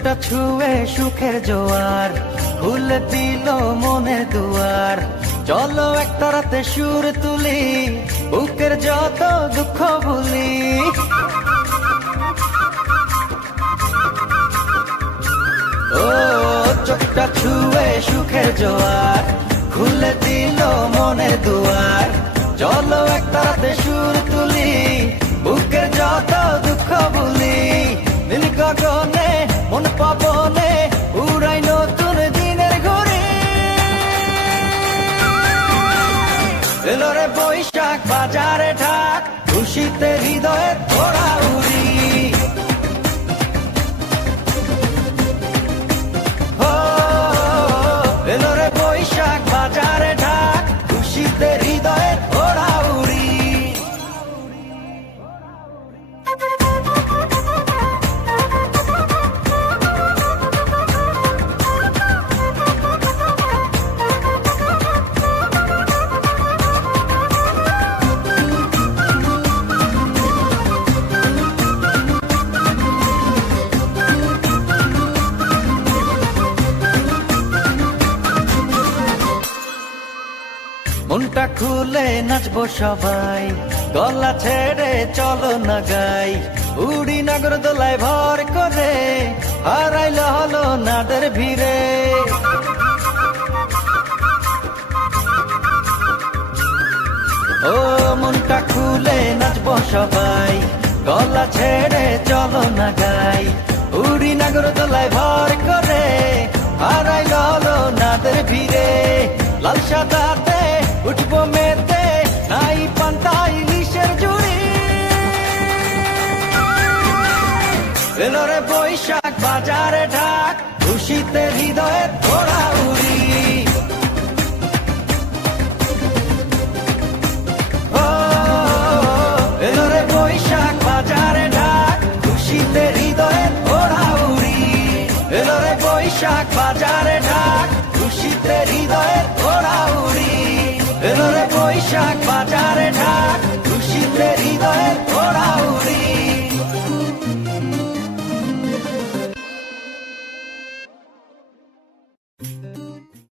চোখটা ছুঁয়ে সুখের জোয়ার খুলে দিল মনের দুয়ার। চলো একটা রাতে সুর তুলি, বুকের যত দুঃখ ভুলি। ও, চোখটা ছুঁয়ে সুখের জোয়ার খুলে দিল মনের দুয়ার। চলো একটা রাতে সুর তুলি, বুকের যত দুঃখ ভুলি। নীল গগনে মন পাবনে উড়াই নতুন দিনের ঘরে এলো রে বৈশাখ বাজারে ঢাক খুশিতে হৃদয়ে তোরা খুলে নাচবো সবাই। গলা ছেড়ে চলো না গাই উড়ি নগর দোলায় ভর করে, হারাইল হলো নাদের ভিড়ে। ও, মনটা খুলে নাচবো সবাই। গলা ছেড়ে চলো না গাই উড়ি নগর দোলায় ভর করে এলো বৈশাখ বাজারে ঢাক খুশিতে হৃদয়ে তোরা উড়ি ও, বৈশাখ